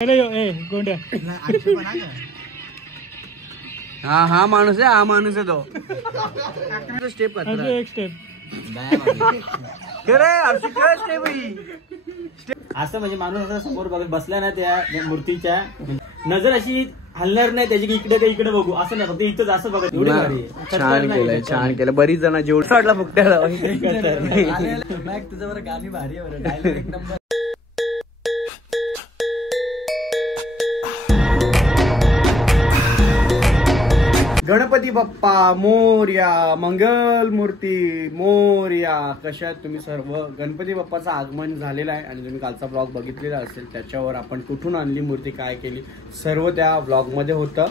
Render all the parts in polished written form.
हा माणूस आहे, हा माणूस आहे तो. स्टेप एक स्टेप असं म्हणजे माणूस असा समोर बघत बसला ना त्या मूर्तीच्या, नजर अशी हलणार नाही त्याची, इकडे काय इकडे बघू असं नाही, फक्त इथंच असं बघत. एवढी भारी छान केलंय, छान केलं. बरीच जण जेवढं वाटला फुकट्याला तुझं बरं गाणी भारी आहे बरं, डायलॉग एक नंबर. गणपती बाप्पा मोरया, मंगल मूर्ती मोरया. कशात तुम्ही सर्व? गणपती बाप्पाचं आगमन झालेलं आहे आणि तुम्ही कालचा ब्लॉग बघितलेला असेल, त्याच्यावर आपण कुठून आणली मूर्ती, काय केली, सर्व त्या ब्लॉगमध्ये होतं.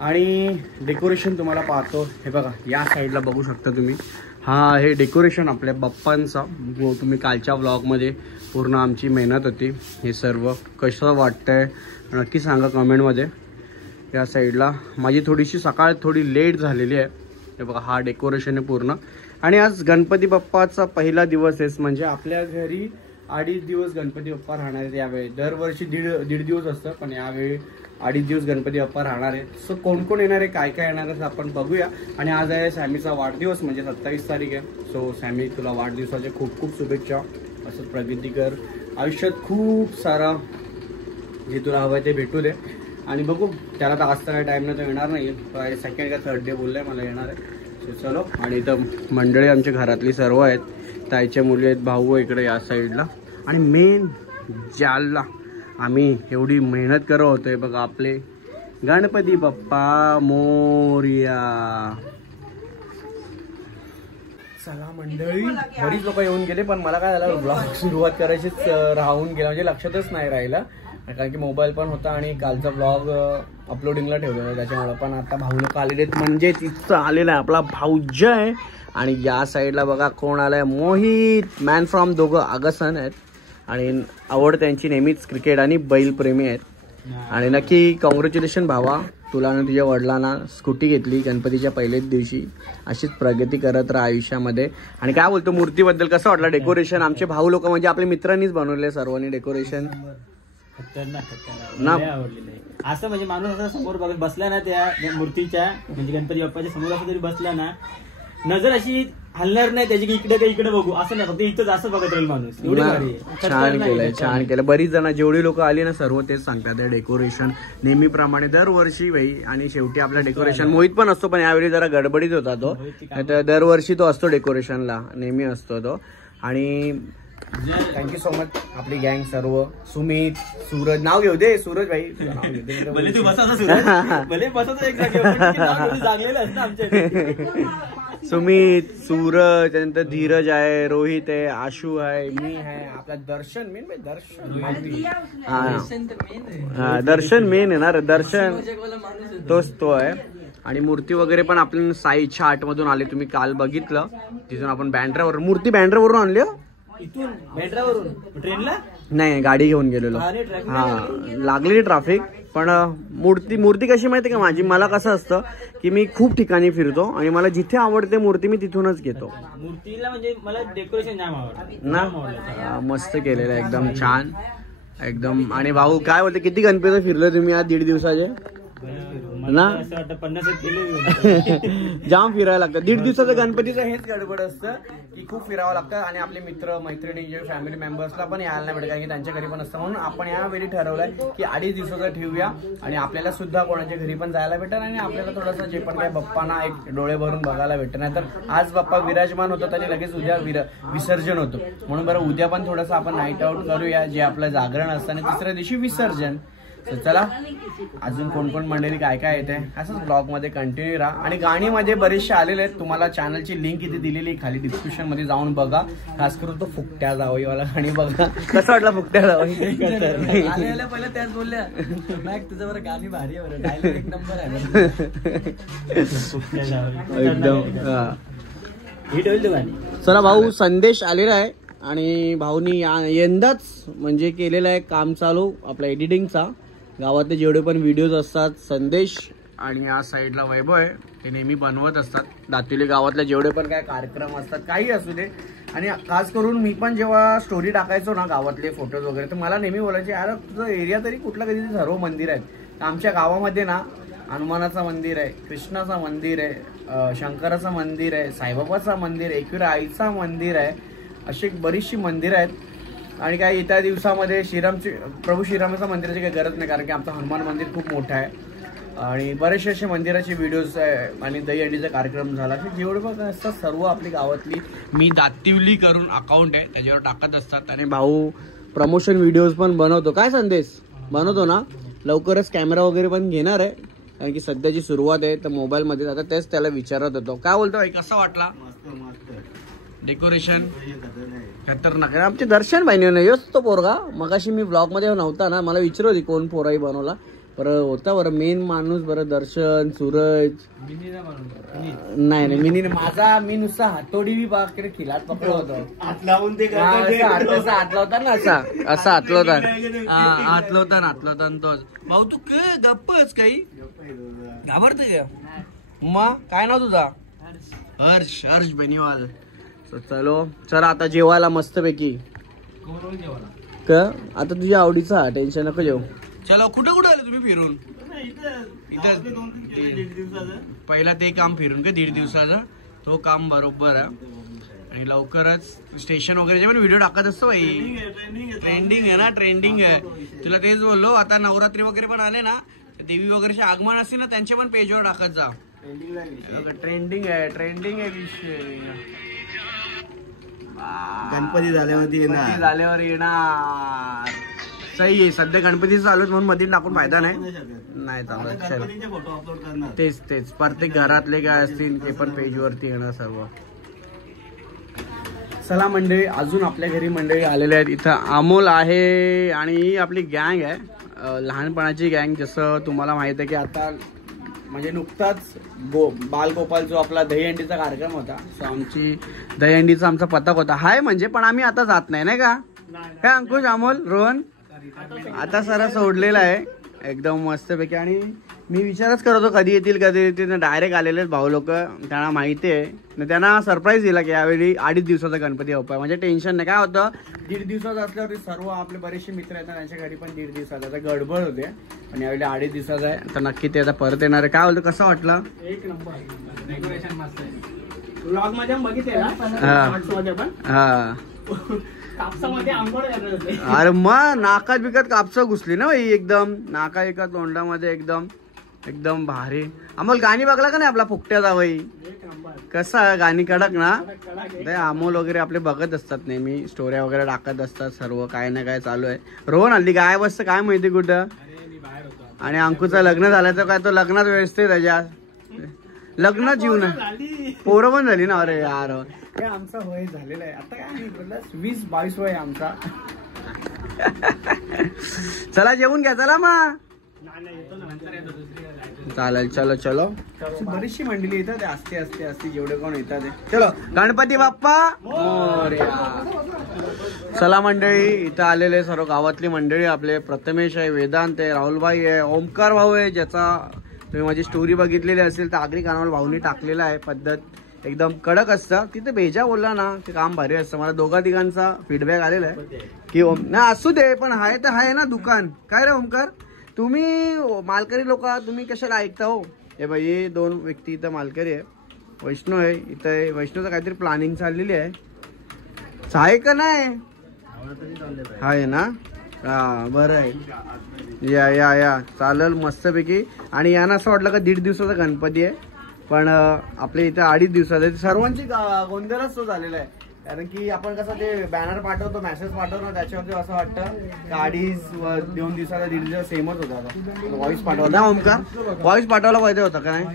आणि डेकोरेशन तुम्हाला पाहतो, हे बघा या साईडला बघू शकता तुम्ही. हा हे डेकोरेशन आपल्या बाप्पांचा, तुम्ही कालच्या ब्लॉगमध्ये पूर्ण आमची मेहनत होती. हे सर्व कसं वाटतंय नक्की सांगा कमेंटमध्ये. या साईडला माझी थोडीशी सकाळ थोडी लेट झालेली आहे. हे बघा हा डेकोरेशन आहे पूर्ण. आणि आज गणपती बाप्पाचा पहिला दिवस आहे, म्हणजे आपल्या घरी 2.5 दिवस गणपती बाप्पा राहणार आहेत यावेळी. दरवर्षी दीड दिवस असतं, पण यावेळी 2.5 दिवस गणपती बाप्पा राहणार आहे. सो कोण कोण येणार आहे, काय काय येणार आहे आपण बघूया. आणि आज आहे सॅमीचा वाढदिवस, म्हणजे 27 तारीख आहे. सो सॅमी तुला वाढदिवसाच्या खूप खूप शुभेच्छा. असं प्रगती कर, आयुष्यात खूप सारा जे तुला हवं आहे ते भेटू दे. आणि बघू त्याला तर आज तर काही टाईम नाही, तो येणार नाही. सेकंड का थर्ड डे बोललाय मला येणार आहे. सो चलो. आणि इथं मंडळी आमच्या घरातली सर्व आहेत, ताईच्या मुली आहेत, भाऊ इकडे या साईडला. आणि मेन ज्याला आम्ही एवढी मेहनत करत होतोय बघा, आपले गणपती बाप्पा मोरया. चला मंडळी, बरीच लोक येऊन गेले, पण मला काय झालं ब्लॉग सुरुवात करायचीच राहून गेला, म्हणजे लक्षातच नाही राहिला, कारण की मोबाईल पण होता आणि कालचा ब्लॉग अपलोडिंगला ठेवलेला त्याच्यामुळे. पण आता भाऊ लोक आलेले आहेत, म्हणजे तिथं आलेला आहे आपला भाऊजय. आणि या साईडला बघा कोण आलाय, मोहित मॅन फ्रॉम दोघं आगसन आहेत. आणि आवड त्यांची नेहमीच क्रिकेट आणि बैलप्रेमी आहेत. आणि नक्की कॉंग्रॅच्युलेशन भावा, तुला आणि तुझ्या वडिलांना स्कूटी घेतली गणपतीच्या पहिल्याच दिवशी. अशीच प्रगती करत राहा आयुष्यामध्ये. आणि काय बोलतो मूर्तीबद्दल, कसं वाटलं डेकोरेशन? आमचे भाऊ लोक म्हणजे आपल्या मित्रांनीच बनवले सर्वांनी डेकोरेशन. खतरनाक आवडलेलं आहे. असं म्हणजे माणूस असा समोर बघत बसला ना त्या मूर्तीच्या, म्हणजे गणपती बाप्पाच्या समोर असं जरी बसला ना, नजर अशी हलणार नाही त्याची, इकडे काय इकडे बघू असं नाही, फक्त इथंच असं बघत राहील माणूस. एवढी भारी आहे. छान केलंय, छान केलं. बरीच जण जेवढी लोक आली ना सर्व तेच सांगतात डेकोरेशन नेहमीप्रमाणे दरवर्षी भाई. आणि शेवटी आपला डेकोरेशन मोहित पण असतो, पण यावेळी जरा गडबडीत होता तो. दरवर्षी तो असतो डेकोरेशनला, नेहमी असतो तो. आणि थँक्यू सो मच आपली गँग सर्व. सुमित, सूरज, नाव घेऊ दे सूरज भाई, सुमित, सूरज, त्यानंतर धीरज आहे, रोहित आहे, आशू आहे, मी आहे, आपला दर्शन मेन. दर्शन मेन आहे ना, दर्शन तोच तो आहे. आणि मूर्ती वगैरे पण आपण साईच्या 8 मधून आले, तुम्ही काल बघितलं. तिथून आपण बँड्रावर मूर्ती बँड्रावरून आणली. इथून बँड्रावरून ट्रेनला नाही, गाडी घेऊन गेलेलो. हा लागलेली ट्रॅफिक. पण मूर्ती कशी माहिती का माझी, मला कसं असतं की मी खूप ठिकाणी फिरतो आणि मला जिथे आवडते मूर्ती मी तिथूनच घेतो. मूर्तीला म्हणजे मला डेकोरेशन जाम आवडतं ना. मस्त केलेलं आहे, एकदम छान एकदम. आणि भाऊ काय बोलते, किती गणपती फिरले तुम्ही आज 1.5 दिवसाचे ना? असं वाटतं 50 गेले. जाम फिरायला लागतं 1.5 दिवसाचं गणपतीचं. हेच गडबड असतं की खूप फिरावं लागतं. आणि आपले मित्र मैत्रिणी जे फॅमिली मेंबर्सला पण यायला नाही भेटत, कारण की त्यांच्या घरी पण असतं. म्हणून आपण यावेळी ठरवलंय की 2.5 दिवसाचं ठेवूया आणि आपल्याला सुद्धा कोणाच्या घरी पण जायला भेटेल आणि आपल्याला थोडंसं जे पण काही बाप्पांना एक डोळे भरून बघायला भेटतं. नाही तर आज बाप्पा विराजमान होतं आणि लगेच उद्या विसर्जन होतं. म्हणून बरं उद्या पण थोडंसं आपण नाईट आउट करूया, जे आपलं जागरण असतं, आणि तिसऱ्या दिवशी विसर्जन. तर चला, अजून कोण कोण मंडळी काय काय येते असंच ब्लॉग मध्ये कंटिन्यू राहा. आणि गाणीमध्ये बरेचसे आलेले आहेत, तुम्हाला चॅनलची लिंक इथे दिलेली खाली डिस्क्रिप्शन मध्ये जाऊन बघा. खास करून तो फुकट्या जावईवाला गाणी बघा. कसं वाटलं फुकट्या जावई? पहिलं त्याच बोलल्या, तुझं बरं गाणी भारी आहे बरं, डायलॉग एक नंबर आहे एकदम. हिट होईल गाणी. चला भाऊ, संदेश आलेला आहे आणि भाऊनी यंदाच म्हणजे केलेला आहे काम चालू आपला एडिटिंगचा. गावातले जेवढे पण व्हिडिओज असतात, संदेश आणि या साईडला वैभव आहे, ते नेहमी बनवत असतात. दातिवली गावातले जेवढे पण काय कार्यक्रम असतात, काही असू दे. आणि खास करून मी पण जेव्हा स्टोरी टाकायचो ना गावातले फोटोज वगैरे, तर मला नेहमी बोलायचे यार तुझं एरिया तरी कुठलं, कधी सर्व मंदिर आहेत. आमच्या गावामध्ये ना हनुमानाचं मंदिर आहे, कृष्णाचं मंदिर आहे, शंकराचं मंदिर आहे, साईबाबाचं मंदिर आहे, एकविरा आईचं मंदिर आहे, अशी बरीचशी मंदिरं आहेत. आणि काय येत्या दिवसामध्ये प्रभू श्रीरामाचं मंदिराची काही गरज नाही, कारण की आमचं हनुमान मंदिर खूप मोठं आहे आणि बरेचसे असे मंदिराचे व्हिडिओज आहे आणि दहीहंडीचा कार्यक्रम झाला की जेवढे पण असतात सर्व आपली गावातली मी दातिवली करून अकाउंट आहे त्याच्यावर टाकत असतात. आणि भाऊ प्रमोशन व्हिडिओज पण बनवतो. काय संदेश बनवतो ना, लवकरच कॅमेरा वगैरे पण घेणार आहे कारण की सध्याची सुरुवात आहे तर मोबाईलमध्ये. आता तेच त्याला विचारत होतो. काय बोलतो भाई, कसा वाटला डेकोरेशन? खतरनाक आहे. आमचे दर्शन भाई नाही तो पोरगा मगाशी मी ब्लॉग मध्ये नव्हता ना, मला विचारत होती कोण पोराही बनवला, बरं होता बरं मेन माणूस, बरं दर्शन, सूरज नाही मिनी मी नुसता हातोडी बी बाकडे खिलाट पकडला होतो, हात लावता ना असा हातला होता तोच. भाऊ तू गप्पच काही घाबरते मग काय नाव तुझा? हर्ष बेनीवाल. चलो चला आता जेवायला मस्तपैकी का, आता तुझ्या आवडीचा टेन्शन नको जेव. चलो कुठे आले तुम्ही फिरून? इथं पहिला ते काम फिरून का 1.5 दिवसाचं, तो काम बरोबर आहे. आणि लवकरच स्टेशन वगैरे पण व्हिडिओ टाकत असतो भाई. ट्रेंडिंग आहे ना, ट्रेंडिंग आहे. तुला तेच बोललो, आता नवरात्री वगैरे पण आले ना, देवी वगैरेचे आगमन असतील ना त्यांच्या पण पेजवर टाकत जा. ट्रेंडिंग आहे विषय. गणपती झाल्यावर येणार सही आहे. सध्या गणपती चालू म्हणून मध्ये टाकून फायदा नाही चालत. तेच प्रत्येक घरातले काय असतील ते पण पेजवरती येणार सर्व. चला मंडळी, अजून आपल्या घरी मंडळी आलेले आहेत. इथं अमोल आहे आणि ही आपली गँग आहे, लहानपणाची गँग. जसं तुम्हाला माहित आहे की आता म्हणजे नुकताच बालगोपाल जो आपला दहीहंडीचा कार्यक्रम होता, सो आमची दहीहंडीचा आमचा पथक होता. हाय म्हणजे पण आम्ही आता जात नाही का काय अंकुश, अमोल, रोहन आता सरा सोडलेला आहे एकदम मस्तपैकी. आणि मी विचारच करतो कधी येतील डायरेक्ट आलेले भाऊ लोक, त्यांना माहिती आहे. त्यांना सरप्राईज दिला की यावेळी 2.5 दिवसाचा गणपती बाप्पा, म्हणजे टेन्शन नाही. काय होतं 1.5 दिवसाचा असल्यावर सर्व आपले बरेचसे मित्र आहेत त्यांच्या घरी पण 1.5 दिवसाचा गडबड होते आणि यावेळी 2.5 दिवसाचा आहे तर नक्की ते आता परत येणार आहे. काय बोलतो, कसं वाटलं? एक नंबर, डेकोरेशन मस्त आहे. व्लॉग मध्ये बघितलं हा कापसामध्ये आंघोळ करत होते. अरे मग नाकात बिकत कापसा घुसली ना भाई, एकदम नाका एका तोंडामध्ये एकदम भारी. अमोल गाणी बघला का नाही आपला फुकट्या जावई, कसा गाणी कडक ना. अमोल वगैरे आपले बघत असतात नेहमी, स्टोऱ्या वगैरे टाकत असतात, सर्व काय ना काय चालू आहे. रोहन हल्ली काय बसतं काय माहिती कुठं. आणि अंकुचं लग्न झालं तर काय तो लग्नात व्यवस्थित त्याच्या लग्न जीवन पोरं पण झाली ना. अरे यार हे आमचा वय झालेला आहे आता, काय 20-22 वय आमचा. चला जेवून घ्या चला मग. चालेल चलो बरीचशी मंडळी येतात, असते जेवढे कोण येतात. चलो गणपती बाप्पा मोरया. चला मंडळी, इथं आलेले सर्व गावातली मंडळी, आपले प्रथमेश आहे, वेदांत आहे, राहुलभाई आहे, ओमकार भाऊ आहे, ज्याचा तुम्ही माझी स्टोरी बघितलेली असेल तर आगरी कानावर भाऊनी टाकलेला आहे. पद्धत एकदम कडक असतं. तिथे भेजा बोलला ना ते काम भारी असतं. मला 2-3 फीडबॅक आलेला आहे की ना असू दे पण हाय तर हाय ना दुकान. काय रे ओमकार, तुम्ही मालकरी लोक तुम्ही कशाला ऐकता हो? हे बाई 2 व्यक्ती इथं मालकरी आहे. वैष्णव आहे इथं, वैष्णवचं काहीतरी प्लॅनिंग चाललेली आहे. आहे का नाही? आहे ना, हा बरं आहे. या चालेल मस्तपैकी. आणि यांना असं वाटलं का 1.5 दिवसाचा गणपती आहे पण आपल्या इथे 2.5 दिवसाचा आहे. सर्वांची गोंधळच तो झालेला आहे. कारण की आपण कसं ते बॅनर पाठवतो, मेसेज पाठवतो, त्याच्यावरती असं वाटतं की 2 दिवसाला 1.5 दिवस सेमच होता. व्हॉइस पाठवला ओमकार, व्हॉइस पाठवला पाहिजे होता का नाही?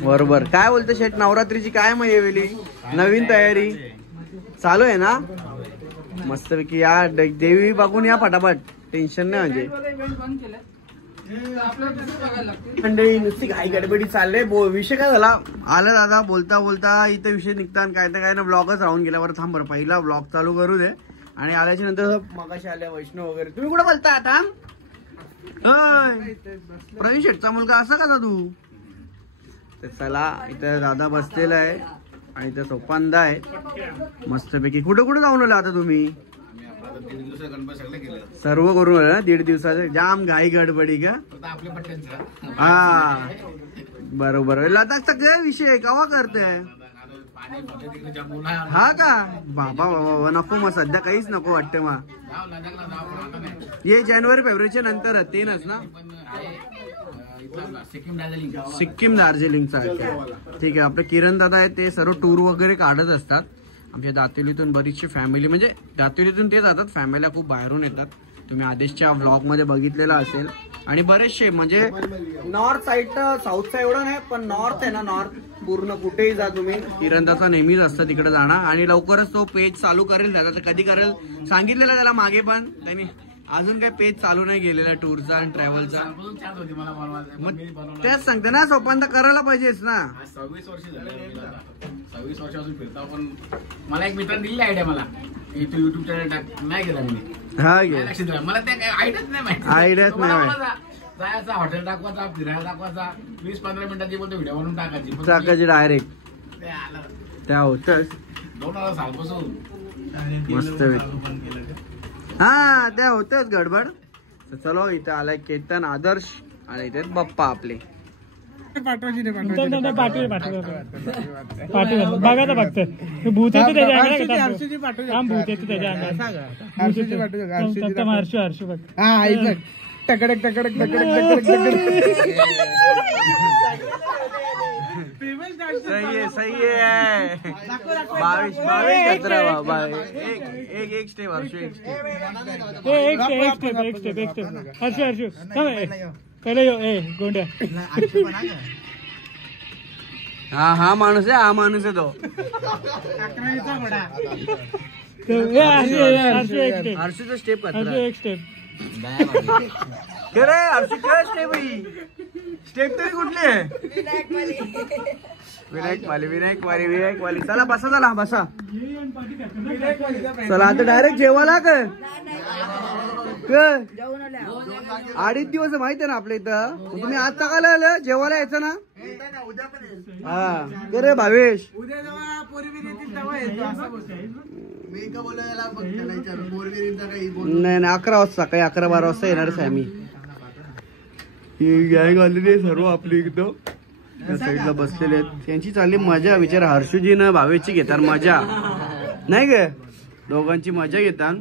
बरोबर. काय बोलतो शेठ, नवरात्रीची काय मग येवेली नवीन तयारी चालू आहे ना? मस्तपैकी या देवी बघून या फटाफट, टेन्शन नाही. म्हणजे मंडळी नुसती घाई गडबडी चालले. विषय काय झाला आला दादा बोलता इथे विषय निघतात काय ना ब्लॉगच राहून गेला. बरं थांब, बरं पहिला ब्लॉग चालू करू दे. आणि आल्याच्या नंतर मगाशी आल्या वैष्णव वगैरे. तुम्ही कुठे बोलता आता? प्रवीण शेठचा मुलगा असा कसा तू? तर चला इथं दादा बसलेला आहे आणि त्या सोपांदा आहे मस्तपैकी. कुठं कुठं जाऊन आला आता तुम्ही? सर्व करून आले ना 1.5 दिवसाचे. जाम घाई गडबडी का? हा बरोबर. लडाखचा काय विषय केव्हा करताय? हा का? बाबा बाबा नको मग सध्या काहीच नको वाटतं मग. हे जानेवारी फेब्रुवारीच्या नंतर 3च ना? सिक्कीम दार्जिलिंगचा. ठीक आहे. आपले किरण दादा आहे ते सर्व टूर वगैरे काढत असतात. आमच्या दातेलीतून बरीचशी फॅमिली म्हणजे दातेलीतून ते जातात. फॅमिल्या खूप बाहेरून येतात. तुम्ही आदेशच्या व्लॉग मध्ये बघितलेला असेल. आणि बरेचसे म्हणजे नॉर्थ साईड साऊथचा एवढं नाही पण नॉर्थ आहे ना, नॉर्थ पूर्ण कुठेही जा तुम्ही. किरणदाचा नेहमीच असतं तिकडे जाणार आणि लवकरच तो पेज चालू करेल. त्याचा कधी करेल सांगितलेलं त्याला मागे पण त्यांनी अजून काही पेज चालू नाही केलेला टूरचा आणि ट्रॅव्हलचा. तेच सांगते ना सोपांदा करायला पाहिजेच ना. 26 वर्ष झाले. 26 वर्षापासून फिरता. पण मला एक मित्राने दिली आयडिया मला की तू युट्यूब चॅनल टाक. नाही गेला मी. हा मला त्या आयडियाच नाही माहिती. आयडियाच नाही जायचा हॉटेल दाखवायचा, फिरायला दाखवायचा, 20-15 मिनिटाची बोलतो व्हिडिओ बनवून टाकायची डायरेक्ट. त्या होतच 2000 सालपासून मस्त. हा त्या होतच गडबड. चलो इथे आलाय केतन, आदर्श आणि इथे बप्पा आपले. पाठवायची बघा फक्त भूत येते त्याच्या हर्षू बघ. हा टकडक टकडक टकडक टकडक सही है. 22 एक स्टेप हर्षू. एक स्टेप हर्षू पहिले गोंड्या. हा माणूस आहे तो. हर्षूचा स्टेप एक स्टेप. अरे हर्षूचा स्टेप स्टेप तरी कुठली आहे? विनायक वाली. चला बसा. चला आता डायरेक्ट जेवायला का? 2.5 दिवस माहिती आहे ना आपल्या इथं. तुम्ही आज सकाळला आलं जेवायला यायचं ना? हा रे भावेश. नाही 11 वाजता काही 11-12 वाजता येणारच आहे आम्ही. ही गँग आलेली आहे सर्व आपली एकदम त्या साईडला बसलेले आहेत. त्यांची चालली मजा. विचार हर्षूजी न भावेशची घेतात मजा नाही ग? दोघांची मजा घेतात.